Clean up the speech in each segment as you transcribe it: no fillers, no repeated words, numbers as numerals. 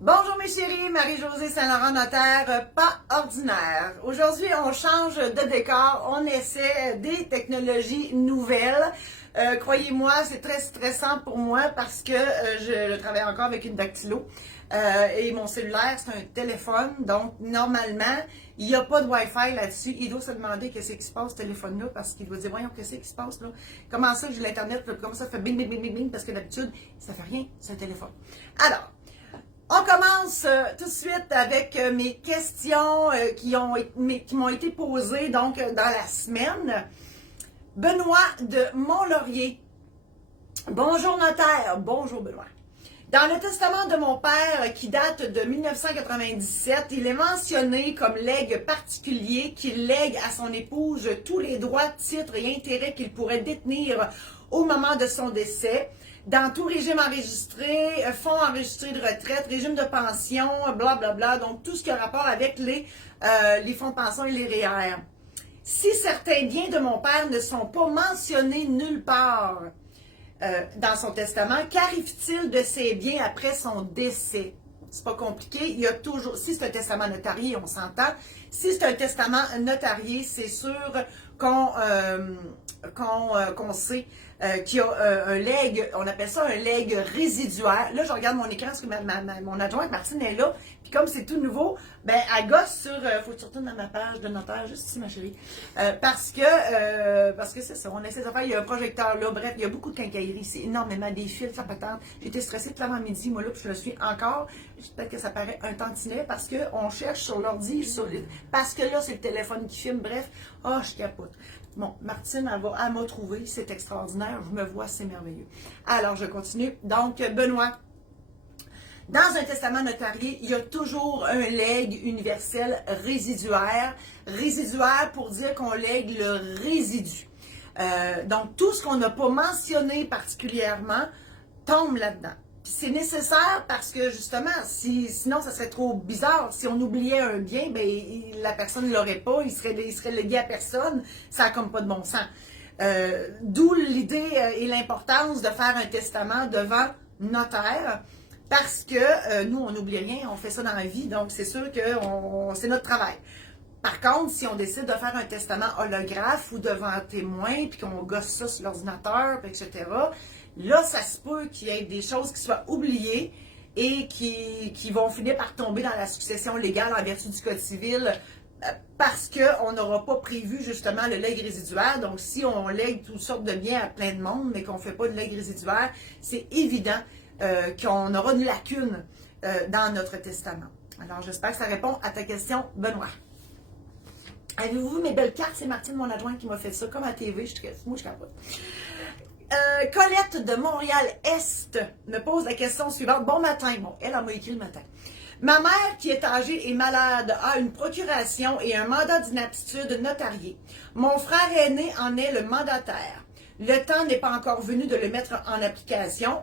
Bonjour mes chéris, Marie-Josée Saint-Laurent, notaire pas ordinaire. Aujourd'hui, on change de décor, on essaie des technologies nouvelles. Croyez-moi, c'est très stressant pour moi parce que je travaille encore avec une dactylo et mon cellulaire, c'est un téléphone. Donc, normalement, il n'y a pas de Wi-Fi là-dessus. Il doit se demander qu'est-ce qui se passe, ce téléphone-là, parce qu'il doit dire, voyons, qu'est-ce qui se passe là? Comment ça, j'ai l'Internet, comment ça fait bing, bing, bing, bing, bing, parce que d'habitude, ça fait rien, c'est un téléphone. Alors, on commence tout de suite avec mes questions qui m'ont été posées donc dans la semaine. Benoît de Mont-Laurier. Bonjour notaire. Bonjour Benoît. Dans le testament de mon père qui date de 1997, il est mentionné comme legs particulier qu'il lègue à son épouse tous les droits, titres et intérêts qu'il pourrait détenir au moment de son décès. Dans tout régime enregistré, fonds enregistrés de retraite, régime de pension, blablabla, donc tout ce qui a rapport avec les fonds de pension et les REER. Si certains biens de mon père ne sont pas mentionnés nulle part dans son testament, qu'arrive-t-il de ces biens après son décès? C'est pas compliqué, il y a toujours, si c'est un testament notarié, on s'entend, si c'est un testament notarié, c'est sûr qu'on sait qu'il y a un legs, on appelle ça un legs résiduaire. Là, je regarde mon écran parce que mon adjointe Martine est là, puis comme c'est tout nouveau, ben, elle gosse sur, faut que tu retournes dans ma page de notaire, juste ici, ma chérie, parce que c'est ça, on essaie de faire, il y a un projecteur là, bref, il y a beaucoup de quincailleries, c'est énormément des fils, ça patente. J'étais stressée tout l'avant-midi, moi là, puis je le suis encore. Peut-être que ça paraît un tantinet parce qu'on cherche sur l'ordi, parce que là, c'est le téléphone qui filme, bref, je capote. Bon, Martine, elle m'a trouvé, c'est extraordinaire, je me vois, c'est merveilleux. Alors, je continue. Donc, Benoît, dans un testament notarié, il y a toujours un legs universel résiduaire. Résiduaire pour dire qu'on lègue le résidu. Donc, tout ce qu'on n'a pas mentionné particulièrement tombe là-dedans. C'est nécessaire parce que justement, sinon ça serait trop bizarre. Si on oubliait un bien, ben, la personne ne l'aurait pas, il serait légué à personne. Ça n'a comme pas de bon sens. D'où l'idée et l'importance de faire un testament devant notaire. Parce que nous, on n'oublie rien, on fait ça dans la vie, donc c'est sûr que c'est notre travail. Par contre, si on décide de faire un testament holographe ou devant témoin, puis qu'on gosse ça sur l'ordinateur, etc., là, ça se peut qu'il y ait des choses qui soient oubliées et qui vont finir par tomber dans la succession légale en vertu du Code civil parce qu'on n'aura pas prévu justement le legs résiduaire. Donc, si on lègue toutes sortes de biens à plein de monde, mais qu'on ne fait pas de legs résiduaire, c'est évident qu'on aura une lacune dans notre testament. Alors, j'espère que ça répond à ta question, Benoît. Avez-vous vu mes belles cartes? C'est Martine, mon adjointe, qui m'a fait ça, comme à TV. Moi, je capote. Colette de Montréal-Est me pose la question suivante. Bon matin. Bon, elle m'a écrit le matin. Ma mère, qui est âgée et malade, a une procuration et un mandat d'inaptitude notarié. Mon frère aîné en est le mandataire. Le temps n'est pas encore venu de le mettre en application.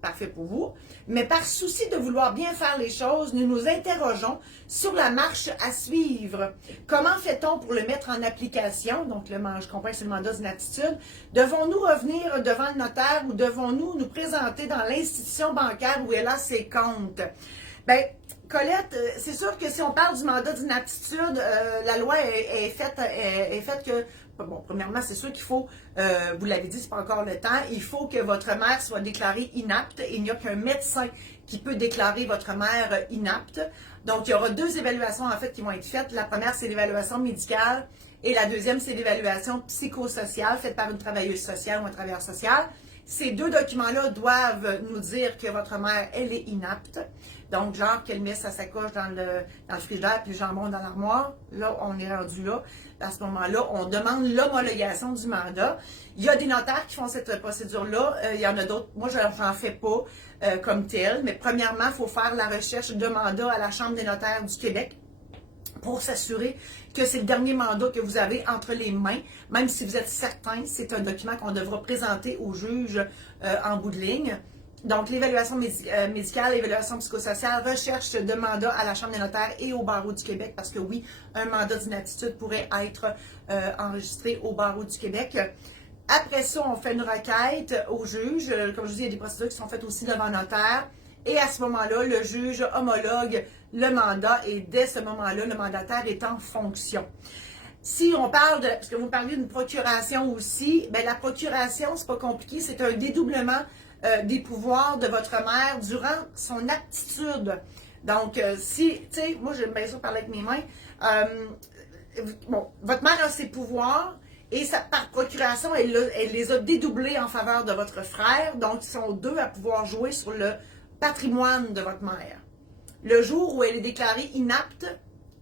Parfait pour vous. Mais par souci de vouloir bien faire les choses, nous nous interrogeons sur la marche à suivre. Comment fait-on pour le mettre en application? Donc, je comprends que c'est le mandat d'inaptitude. Devons-nous revenir devant le notaire ou devons-nous nous présenter dans l'institution bancaire où elle a ses comptes? Bien, Colette, c'est sûr que si on parle du mandat d'inaptitude, la loi est faite que, bon, premièrement, c'est sûr qu'il faut, vous l'avez dit, c'est pas encore le temps, il faut que votre mère soit déclarée inapte. Il n'y a qu'un médecin qui peut déclarer votre mère inapte. Donc, il y aura deux évaluations, en fait, qui vont être faites. La première, c'est l'évaluation médicale et la deuxième, c'est l'évaluation psychosociale faite par une travailleuse sociale ou un travailleur social. Ces deux documents-là doivent nous dire que votre mère, elle est inapte. Donc, genre qu'elle met sa sacoche dans le frigidaire puis le jambon dans l'armoire. Là, on est rendu là. À ce moment-là, on demande l'homologation du mandat. Il y a des notaires qui font cette procédure-là. Il y en a d'autres. Moi, je n'en fais pas comme tel. Mais premièrement, il faut faire la recherche de mandat à la Chambre des notaires du Québec pour s'assurer que c'est le dernier mandat que vous avez entre les mains, même si vous êtes certain, c'est un document qu'on devra présenter au juge en bout de ligne. Donc, l'évaluation médicale, l'évaluation psychosociale, recherche de mandat à la Chambre des notaires et au barreau du Québec, parce que oui, un mandat d'inaptitude pourrait être enregistré au barreau du Québec. Après ça, on fait une requête au juge. Comme je vous dis, il y a des procédures qui sont faites aussi devant notaire. Et à ce moment-là, le juge homologue le mandat et dès ce moment-là, le mandataire est en fonction. Si on parle de, parce que vous parlez d'une procuration aussi, ben la procuration, c'est pas compliqué, c'est un dédoublement des pouvoirs de votre mère durant son aptitude. Donc, si, tu sais, moi j'aime bien ça parler avec mes mains, bon, votre mère a ses pouvoirs et par procuration, elle les a dédoublés en faveur de votre frère, donc ils sont deux à pouvoir jouer sur le patrimoine de votre mère. Le jour où elle est déclarée inapte,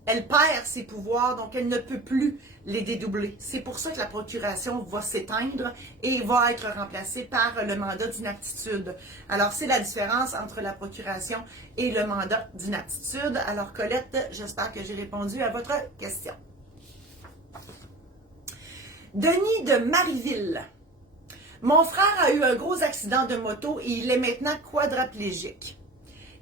elle perd ses pouvoirs, donc elle ne peut plus les dédoubler. C'est pour ça que la procuration va s'éteindre et va être remplacée par le mandat d'inaptitude. Alors, c'est la différence entre la procuration et le mandat d'inaptitude. Alors, Colette, j'espère que j'ai répondu à votre question. Denis de Marieville. Mon frère a eu un gros accident de moto et il est maintenant quadraplégique.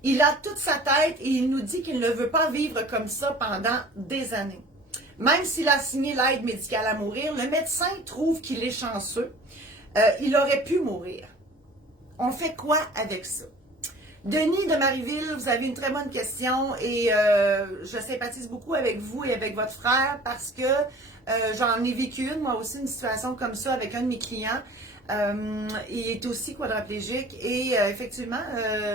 Il a toute sa tête et il nous dit qu'il ne veut pas vivre comme ça pendant des années. Même s'il a signé l'aide médicale à mourir, le médecin trouve qu'il est chanceux. Il aurait pu mourir. On fait quoi avec ça? Denis de Marieville, vous avez une très bonne question et je sympathise beaucoup avec vous et avec votre frère parce que j'en ai vécu une, moi aussi, une situation comme ça avec un de mes clients. Il est aussi quadraplégique et effectivement,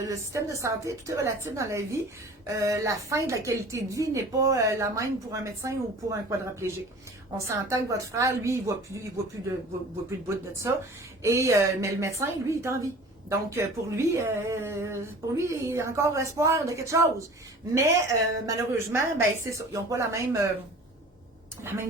le système de santé, tout est relatif dans la vie. La fin de la qualité de vie n'est pas la même pour un médecin ou pour un quadraplégique. On s'entend que votre frère, lui, il voit plus le bout de ça. Mais le médecin, lui, il est en vie. Donc, pour lui, il y a encore espoir de quelque chose. Mais malheureusement, ben, c'est ça. Ils n'ont pas la même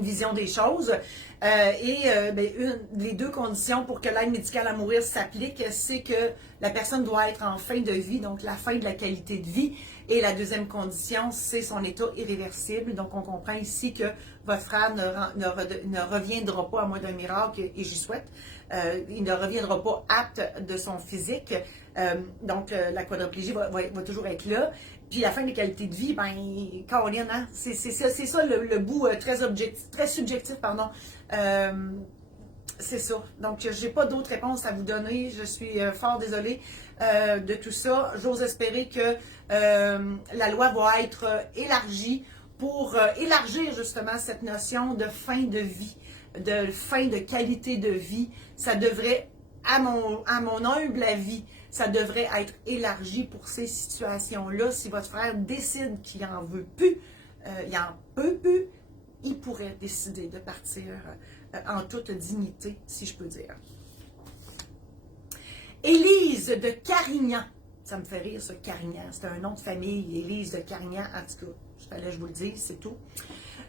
vision des choses. Les deux conditions pour que l'aide médicale à mourir s'applique, c'est que la personne doit être en fin de vie, donc la fin de la qualité de vie. Et la deuxième condition, c'est son état irréversible. Donc, on comprend ici que votre frère ne reviendra pas, à moins d'un miracle, et j'y souhaite, il ne reviendra pas apte de son physique. Donc, la quadriplégie va toujours être là. Puis la fin de qualité de vie, ben, Caroline, hein, c'est ça le bout très subjectif, pardon. C'est ça. Donc, j'ai pas d'autres réponses à vous donner. Je suis fort désolée de tout ça. J'ose espérer que la loi va être élargie pour élargir justement cette notion de fin de vie, de fin de qualité de vie. Ça devrait, à mon humble avis, ça devrait être élargi pour ces situations-là. Si votre frère décide qu'il n'en veut plus, il n'en peut plus, il pourrait décider de partir en toute dignité, si je peux dire. Élise de Carignan. Ça me fait rire, ça, Carignan. C'est un nom de famille, Élise de Carignan. En tout cas, il fallait que je vous le dise, c'est tout.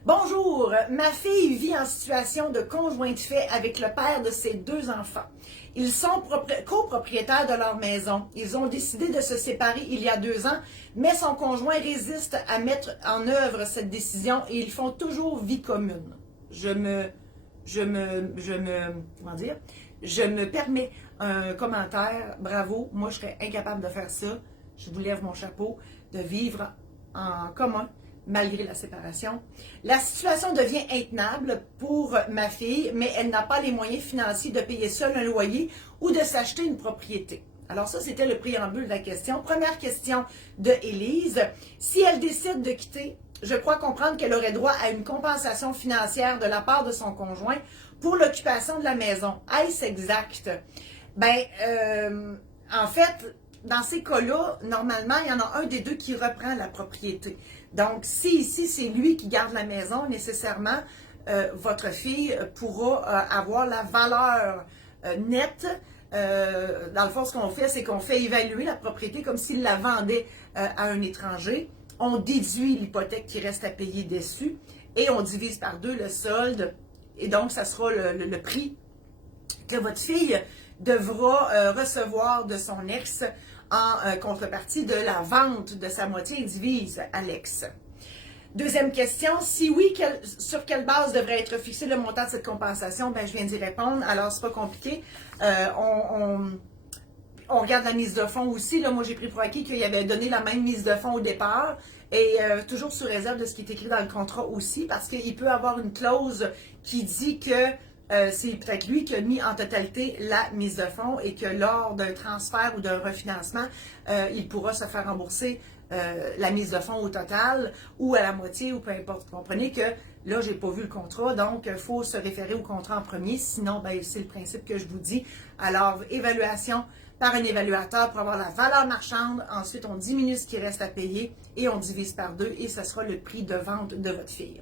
Bonjour, ma fille vit en situation de conjoint de fait avec le père de ses deux enfants. Ils sont copropriétaires de leur maison. Ils ont décidé de se séparer il y a 2 ans, mais son conjoint résiste à mettre en œuvre cette décision et ils font toujours vie commune. Je me permets un commentaire. Bravo, moi je serais incapable de faire ça. Je vous lève mon chapeau, de vivre en commun malgré la séparation. La situation devient intenable pour ma fille, mais elle n'a pas les moyens financiers de payer seule un loyer ou de s'acheter une propriété. Alors ça, c'était le préambule de la question. Première question de Élise. Si elle décide de quitter, je crois comprendre qu'elle aurait droit à une compensation financière de la part de son conjoint pour l'occupation de la maison. Est-ce exact? En fait, dans ces cas-là, normalement, il y en a un des deux qui reprend la propriété. Donc, si ici, c'est lui qui garde la maison, nécessairement, votre fille pourra avoir la valeur nette. Dans le fond, ce qu'on fait, c'est qu'on fait évaluer la propriété comme s'il la vendait à un étranger. On déduit l'hypothèque qui reste à payer dessus et on divise par 2 le solde. Et donc, ça sera le prix que votre fille devra recevoir de son ex en contrepartie de la vente de sa moitié divise à l'ex. Deuxième question, si oui, sur quelle base devrait être fixé le montant de cette compensation? Ben, je viens d'y répondre, alors c'est pas compliqué. On regarde la mise de fonds aussi. Là, moi, j'ai pris pour acquis qu'il avait donné la même mise de fonds au départ et toujours sous réserve de ce qui est écrit dans le contrat aussi, parce qu'il peut avoir une clause qui dit que c'est peut-être lui qui a mis en totalité la mise de fonds et que lors d'un transfert ou d'un refinancement, il pourra se faire rembourser la mise de fonds au total ou à la moitié ou peu importe. Vous comprenez que là, je n'ai pas vu le contrat, donc il faut se référer au contrat en premier. Sinon, ben, c'est le principe que je vous dis. Alors, évaluation par un évaluateur pour avoir la valeur marchande. Ensuite, on diminue ce qui reste à payer et on divise par 2 et ce sera le prix de vente de votre fille.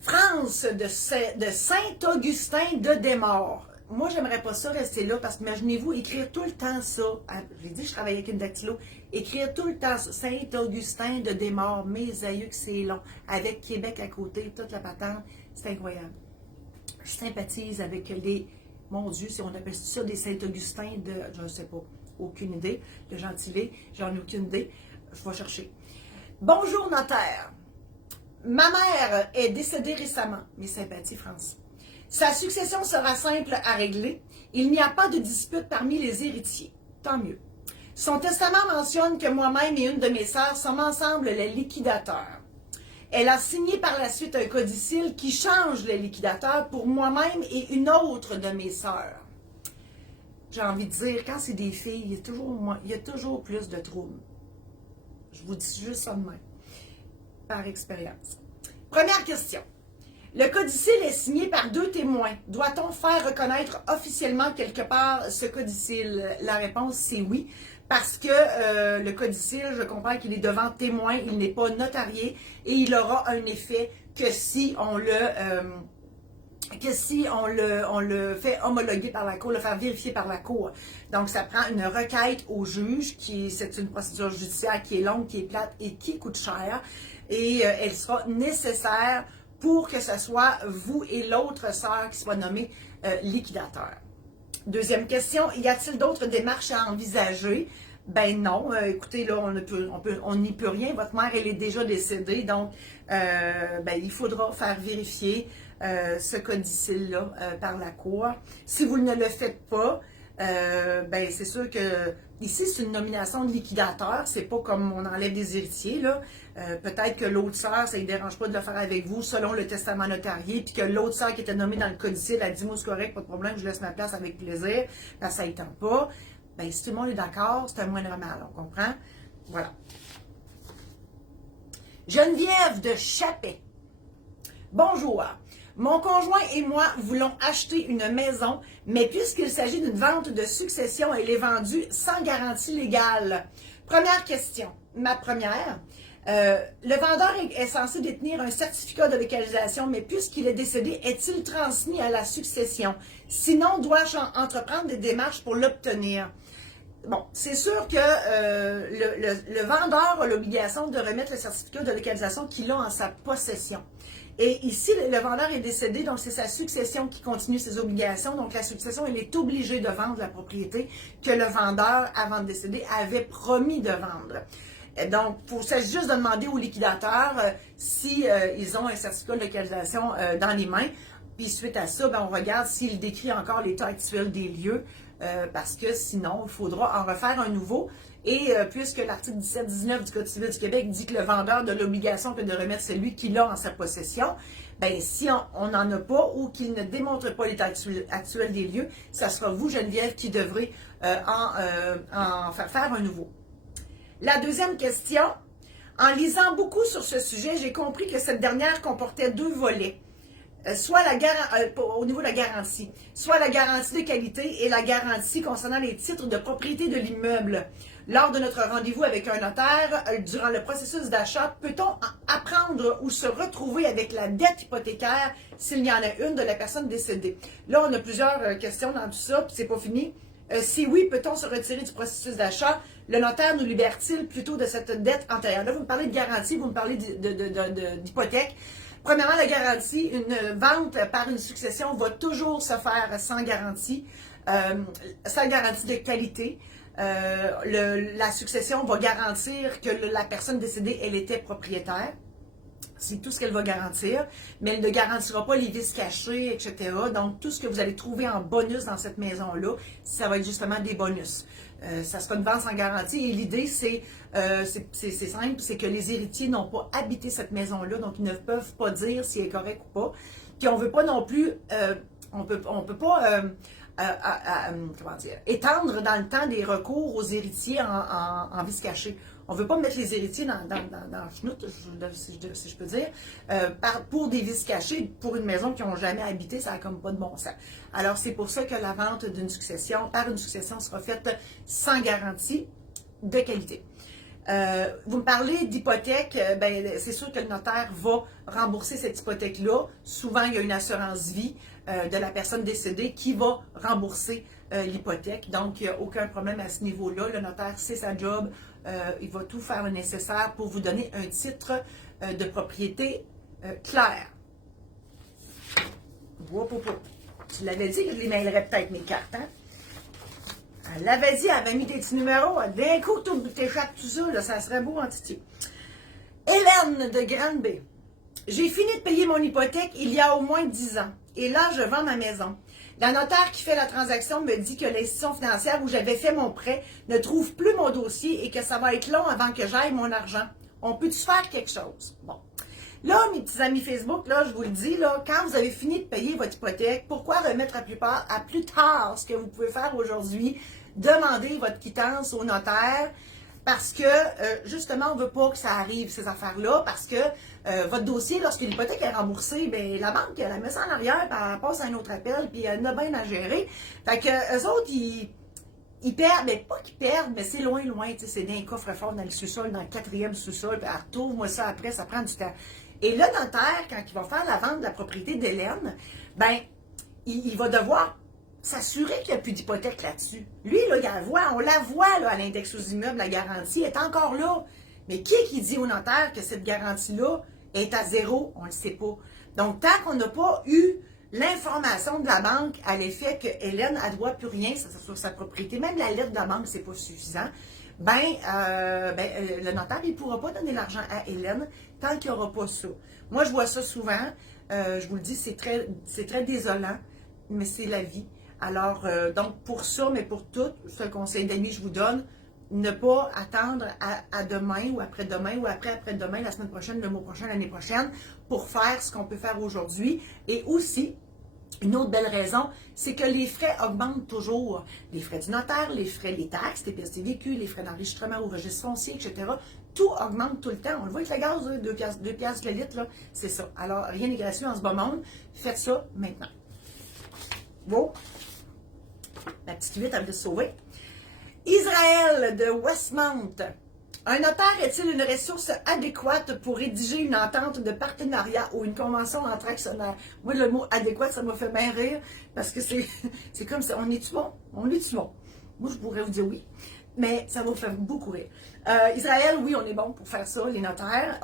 France de Saint-Augustin de Desmaures. Moi, j'aimerais pas ça rester là parce que imaginez-vous écrire tout le temps ça. J'ai dit que je travaillais avec une dactylo. Écrire tout le temps ça. Saint-Augustin de Desmaures, mes aïeux que c'est long. Avec Québec à côté, toute la patente. C'est incroyable. Je sympathise avec les... Mon Dieu, si on appelle ça des Saint-Augustins de... Je ne sais pas. Aucune idée. De Gentilé. J'en ai aucune idée. Je vais chercher. Bonjour, notaire. Ma mère est décédée récemment. Mes sympathies, France. Sa succession sera simple à régler. Il n'y a pas de dispute parmi les héritiers. Tant mieux. Son testament mentionne que moi-même et une de mes sœurs sommes ensemble les liquidateurs. Elle a signé par la suite un codicile qui change les liquidateurs pour moi-même et une autre de mes sœurs. J'ai envie de dire, quand c'est des filles, il y a toujours plus de troubles. Je vous dis juste ça de même. Par expérience. Première question. Le codicile est signé par 2 témoins. Doit-on faire reconnaître officiellement quelque part ce codicile? La réponse, c'est oui. Parce que le codicile, je comprends qu'il est devant témoin, il n'est pas notarié et il aura un effet que si on le fait homologuer par la Cour, le faire vérifier par la Cour. Donc, ça prend une requête au juge, c'est une procédure judiciaire qui est longue, qui est plate et qui coûte cher. Et elle sera nécessaire pour que ce soit vous et l'autre sœur qui soit nommée liquidateur. Deuxième question, y a-t-il d'autres démarches à envisager? Ben non, écoutez, là, on n'y peut rien. Votre mère, elle est déjà décédée, donc ben, il faudra faire vérifier ce codicile-là par la Cour. Si vous ne le faites pas, ben c'est sûr que ici, c'est une nomination de liquidateur. C'est pas comme on enlève des héritiers, là. Peut-être que l'autre sœur, ça ne dérange pas de le faire avec vous selon le testament notarié, puis que l'autre sœur qui était nommée dans le codicile a dit, moi, c'est correct, pas de problème, je laisse ma place avec plaisir, parce que ça ne tente pas. Ben, si tout le monde est d'accord, c'est un moins normal, on comprend? Voilà. Geneviève de Chappé. Bonjour. Mon conjoint et moi voulons acheter une maison, mais puisqu'il s'agit d'une vente de succession, elle est vendue sans garantie légale. Première question. Ma première. Le vendeur est censé détenir un certificat de localisation, mais puisqu'il est décédé, est-il transmis à la succession? Sinon, dois-je entreprendre des démarches pour l'obtenir? Bon, c'est sûr que le vendeur a l'obligation de remettre le certificat de localisation qu'il a en sa possession. Et ici, le vendeur est décédé, donc c'est sa succession qui continue ses obligations. Donc la succession, elle est obligée de vendre la propriété que le vendeur, avant de décéder, avait promis de vendre. Donc, il s'agit juste de demander aux liquidateurs si ils ont un certificat de localisation dans les mains. Puis suite à ça, ben, on regarde s'il décrit encore l'état actuel des lieux, parce que sinon, il faudra en refaire un nouveau. Et puisque l'article 17-19 du Code civil du Québec dit que le vendeur a l'obligation de remettre celui qu'il a en sa possession, ben si on n'en a pas ou qu'il ne démontre pas l'état actuel des lieux, ça sera vous, Geneviève, qui devrez en faire un nouveau. La deuxième question, en lisant beaucoup sur ce sujet, j'ai compris que cette dernière comportait 2 volets. Soit au niveau de la garantie, soit la garantie de qualité et la garantie concernant les titres de propriété de l'immeuble. Lors de notre rendez-vous avec un notaire, durant le processus d'achat, peut-on apprendre ou se retrouver avec la dette hypothécaire s'il y en a une de la personne décédée? Là, on a plusieurs questions dans tout ça, puis c'est pas fini. Si oui, peut-on se retirer du processus d'achat? Le notaire nous libère-t-il plutôt de cette dette antérieure? Là, vous me parlez de garantie, vous me parlez d'hypothèque. Premièrement, la garantie, une vente par une succession va toujours se faire sans garantie de qualité. La succession va garantir que la personne décédée, elle était propriétaire. C'est tout ce qu'elle va garantir, mais elle ne garantira pas les vices cachés, etc. Donc, tout ce que vous allez trouver en bonus dans cette maison-là, ça va être justement des bonus. Ça sera une vente sans garantie et l'idée, c'est simple, c'est que les héritiers n'ont pas habité cette maison-là, donc ils ne peuvent pas dire si elle est correcte ou pas. Puis on veut pas non plus, on peut pas comment dire, étendre dans le temps des recours aux héritiers en vice caché. On ne veut pas mettre les héritiers dans le chenoute, si je peux dire, pour des vices cachés, pour une maison qu'ils n'ont jamais habité, ça n'a comme pas de bon sens. Alors, c'est pour ça que la vente d'une succession, par une succession, sera faite sans garantie de qualité. Vous me parlez d'hypothèque, ben, c'est sûr que le notaire va rembourser cette hypothèque-là. Souvent, il y a une assurance vie de la personne décédée qui va rembourser l'hypothèque. Donc, il n'y a aucun problème à ce niveau-là. Le notaire, c'est sa job. Il va tout faire le nécessaire pour vous donner un titre de propriété clair. Tu l'avais dit que je les mêlerais peut-être mes cartes, hein? Elle l'avait dit, elle avait mis des petits numéros. D'un coup, tu échappes tout ça, là, ça serait beau en titi. Hélène de Grande-Bay. J'ai fini de payer mon hypothèque il y a au moins 10 ans. Et là, je vends ma maison. La notaire qui fait la transaction me dit que l'institution financière où j'avais fait mon prêt ne trouve plus mon dossier et que ça va être long avant que j'aille mon argent. On peut-tu faire quelque chose? Bon. Là, mes petits amis Facebook, là, je vous le dis, là, quand vous avez fini de payer votre hypothèque, pourquoi remettre à plus tard ce que vous pouvez faire aujourd'hui? Demandez votre quittance au notaire parce que, justement, on ne veut pas que ça arrive, ces affaires-là, parce que votre dossier, lorsque l'hypothèque est remboursée, bien, la banque, elle la met ça en arrière, puis elle passe à un autre appel, puis elle n'a bien à gérer. Fait que, eux autres, ils perdent, mais pas qu'ils perdent, mais c'est loin, tu sais, c'est dans un coffre-fort, dans le sous-sol, dans le 4e sous-sol, puis elle retrouve-moi ça après, ça prend du temps. Et le notaire, quand il va faire la vente de la propriété d'Hélène, ben, il va devoir s'assurer qu'il n'y a plus d'hypothèque là-dessus. Lui, là, on la voit là, à l'index aux immeubles, la garantie est encore là. Mais qui dit au notaire que cette garantie-là est à zéro? On ne le sait pas. Donc, tant qu'on n'a pas eu l'information de la banque à l'effet que Hélène, elle ne doit plus rien sur sa propriété, même la lettre de la banque, ce n'est pas suffisant, le notaire, il ne pourra pas donner l'argent à Hélène tant qu'il n'y aura pas ça. Moi, je vois ça souvent. Je vous le dis, c'est très désolant, mais c'est la vie. Alors, donc, pour ça, mais pour tout, ce conseil d'amis que je vous donne, ne pas attendre à demain ou après-demain ou après-après-demain, la semaine prochaine, le mois prochain, l'année prochaine, pour faire ce qu'on peut faire aujourd'hui. Et aussi, une autre belle raison, c'est que les frais augmentent toujours. Les frais du notaire, les taxes, TPS TVQ, les frais d'enregistrement au registre foncier, etc. Tout augmente tout le temps. On le voit avec le gaz, 2 piastres le litre, c'est ça. Alors, rien n'est gratuit en ce bon monde. Faites ça maintenant. Bon. La petite 8, elle veut se sauver. Israël de Westmount. Un notaire est-il une ressource adéquate pour rédiger une entente de partenariat ou une convention entre actionnaires? Moi, le mot adéquat, ça m'a fait bien rire parce que c'est comme ça. On est-tu bon? On est-tu bon? Moi, je pourrais vous dire oui, mais ça m'a fait beaucoup rire. Israël, oui, on est bon pour faire ça, les notaires.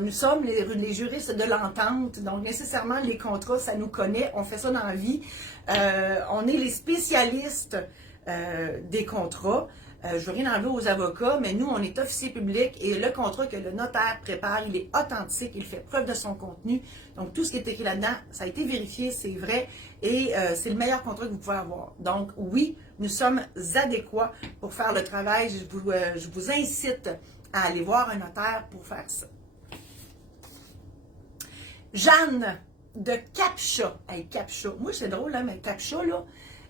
Nous sommes les juristes de l'entente, donc nécessairement, les contrats, ça nous connaît. On fait ça dans la vie. On est les spécialistes des contrats. Je ne veux rien enlever aux avocats, mais nous, on est officier public et le contrat que le notaire prépare, il est authentique, il fait preuve de son contenu. Donc, tout ce qui est écrit là-dedans, ça a été vérifié, c'est vrai et c'est le meilleur contrat que vous pouvez avoir. Donc, oui, nous sommes adéquats pour faire le travail. Je vous incite à aller voir un notaire pour faire ça. Jeanne de Capcha. Hey, Capcha. Moi, c'est drôle, hein, mais Capcha, là,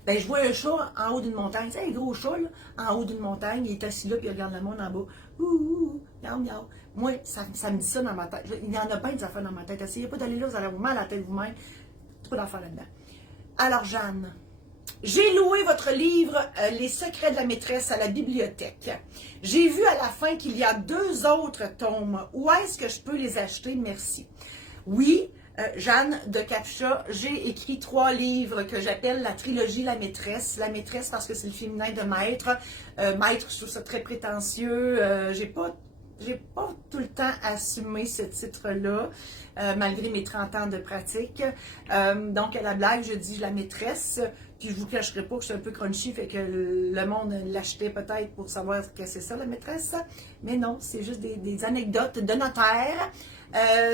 ben, je vois un chat en haut d'une montagne. Tu sais, un gros chat, là, en haut d'une montagne, il est assis là, puis il regarde le monde en bas. Ouh, miaou, miaou. Moi, ça me dit ça dans ma tête. Il y en a plein des affaires dans ma tête. Essayez pas d'aller là, vous allez vous mal à la tête vous-même. Trop d'affaires là-dedans. Alors, Jeanne, j'ai loué votre livre Les secrets de la maîtresse à la bibliothèque. J'ai vu à la fin qu'il y a 2 autres tomes. Où est-ce que je peux les acheter? Merci. Oui, Jeanne de Capcha, j'ai écrit 3 livres que j'appelle la trilogie La Maîtresse. La Maîtresse parce que c'est le féminin de maître. Maître, je trouve ça très prétentieux. J'ai pas tout le temps assumé ce titre-là, malgré mes 30 ans de pratique. Donc, à la blague, je dis la maîtresse. Puis je vous cacherai pas que je suis un peu crunchy, fait que le monde l'achetait peut-être pour savoir ce que c'est ça, la maîtresse. Mais non, c'est juste des anecdotes de notaire.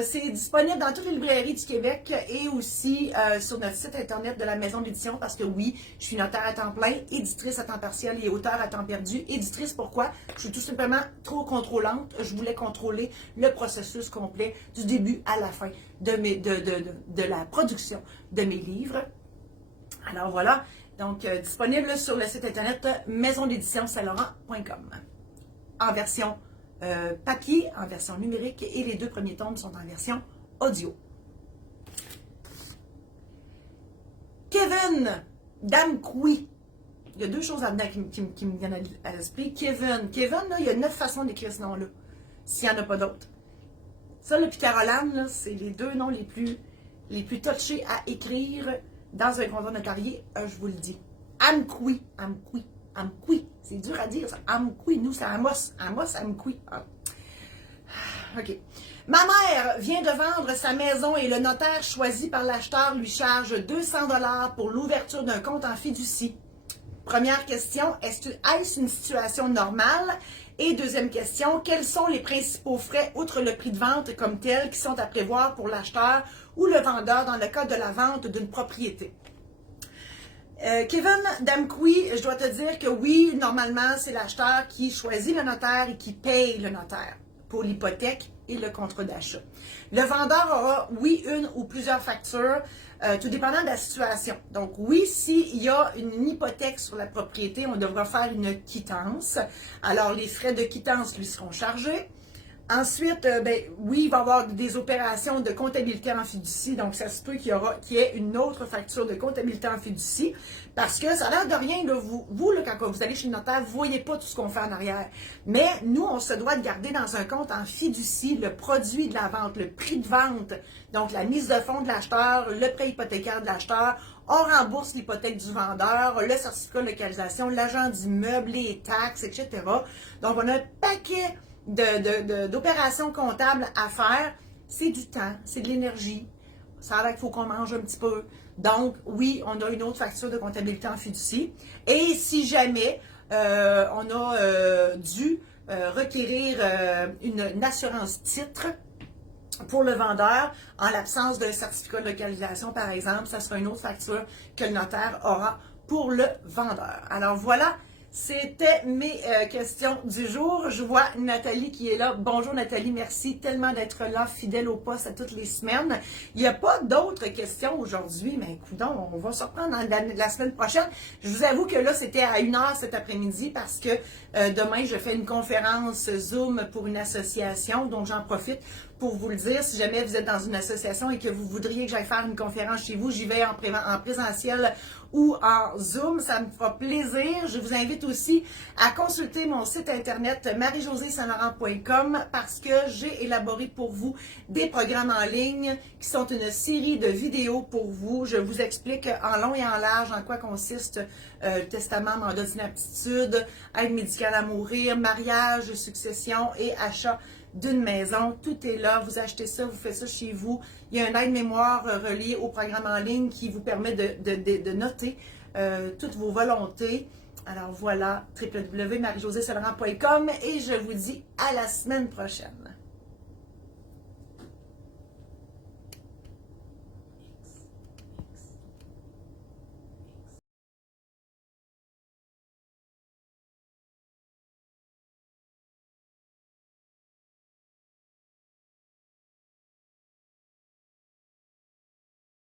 C'est disponible dans toutes les librairies du Québec et aussi sur notre site internet de la maison d'édition parce que oui, je suis notaire à temps plein, éditrice à temps partiel et auteur à temps perdu. Éditrice, pourquoi? Je suis tout simplement trop contrôlante. Je voulais contrôler le processus complet du début à la fin de la production de mes livres. Alors voilà, donc disponible sur le site internet maisondédition-saint-laurent.com en version papier, en version numérique et les 2 premiers tomes sont en version audio. Kevin Damkoui. Il y a 2 choses là-dedans qui me viennent à l'esprit. Kevin, là, il y a 9 façons d'écrire ce nom-là, s'il n'y en a pas d'autres. Ça, là, puis Caroline, c'est les 2 noms les plus touchés à écrire dans un contrat notarié, je vous le dis. Amkoui. C'est dur à dire, ça. Amkoui. Nous, c'est Amos. Amkoui. Ah. OK. Ma mère vient de vendre sa maison et le notaire choisi par l'acheteur lui charge 200 $ pour l'ouverture d'un compte en fiducie. Première question, est-ce une situation normale? Et deuxième question, quels sont les principaux frais, outre le prix de vente comme tel, qui sont à prévoir pour l'acheteur ou le vendeur dans le cas de la vente d'une propriété? Kevin Damkoui, je dois te dire que oui, normalement, c'est l'acheteur qui choisit le notaire et qui paye le notaire pour l'hypothèque et le contrat d'achat. Le vendeur aura, oui, une ou plusieurs factures, tout dépendant de la situation. Donc, oui, s'il y a une hypothèque sur la propriété, on devra faire une quittance. Alors, les frais de quittance lui seront chargés. Ensuite, oui, il va y avoir des opérations de comptabilité en fiducie, donc ça se peut qu'il y ait une autre facture de comptabilité en fiducie, parce que ça a l'air de rien, là, vous là, quand vous allez chez le notaire, vous ne voyez pas tout ce qu'on fait en arrière. Mais nous, on se doit de garder dans un compte en fiducie le produit de la vente, le prix de vente, donc la mise de fonds de l'acheteur, le prêt hypothécaire de l'acheteur, on rembourse l'hypothèque du vendeur, le certificat de localisation, l'agent d'immeuble, les taxes, etc. Donc, on a un paquet d'opérations comptables à faire. C'est du temps, c'est de l'énergie. Ça a l'air qu'il faut qu'on mange un petit peu. Donc, oui, on a une autre facture de comptabilité en fiducie. Et si jamais on a dû requérir une assurance titre pour le vendeur, en l'absence d'un certificat de localisation, par exemple, ça sera une autre facture que le notaire aura pour le vendeur. Alors voilà, c'était mes questions du jour. Je vois Nathalie qui est là. Bonjour Nathalie, merci tellement d'être là, fidèle au poste à toutes les semaines. Il n'y a pas d'autres questions aujourd'hui, mais écoutons, on va se reprendre la semaine prochaine. Je vous avoue que là, c'était à 1h cet après-midi parce que demain, je fais une conférence Zoom pour une association, donc j'en profite pour vous le dire. Si jamais vous êtes dans une association et que vous voudriez que j'aille faire une conférence chez vous, j'y vais en présentiel ou en Zoom, ça me fera plaisir. Je vous invite aussi à consulter mon site internet marie-josée-saint-laurent.com parce que j'ai élaboré pour vous des programmes en ligne qui sont une série de vidéos pour vous. Je vous explique en long et en large en quoi consiste testament, mandat d'inaptitude, aide médicale à mourir, mariage, succession et achat d'une maison. Tout est là. Vous achetez ça, vous faites ça chez vous. Il y a un aide-mémoire relié au programme en ligne qui vous permet de noter toutes vos volontés. Alors voilà, www.marie-josée-saint-laurent.com et je vous dis à la semaine prochaine.